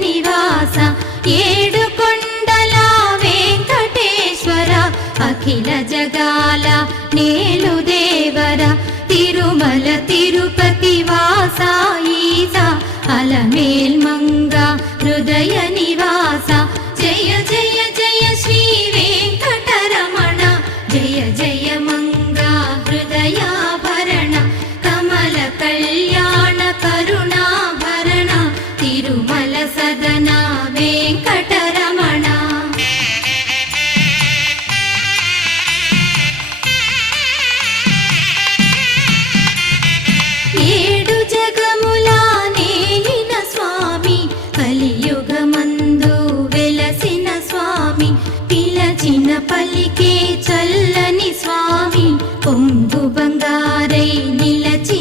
నివాస ఏడుకొండల వెంకటేశ్వర అఖిల జగాల నేలు దేవర తిరుమల తిరుపతి వాస ఈస అలమేల్మంగ హృదయ నివాస జయ జయ జయ శ్రీ వెంకటరమణ జయ జయ మంగ హృదయాభరణ కమల కళ్యాణ కరుణాభరణ తిరుమల సదన వెంకటరమణ. ఏడు జగముల నేలిన స్వామి కలియుగమందు వెలసిన స్వామి పిలచిన పలికే చల్లని స్వామి పొంగు బంగారై నిలచి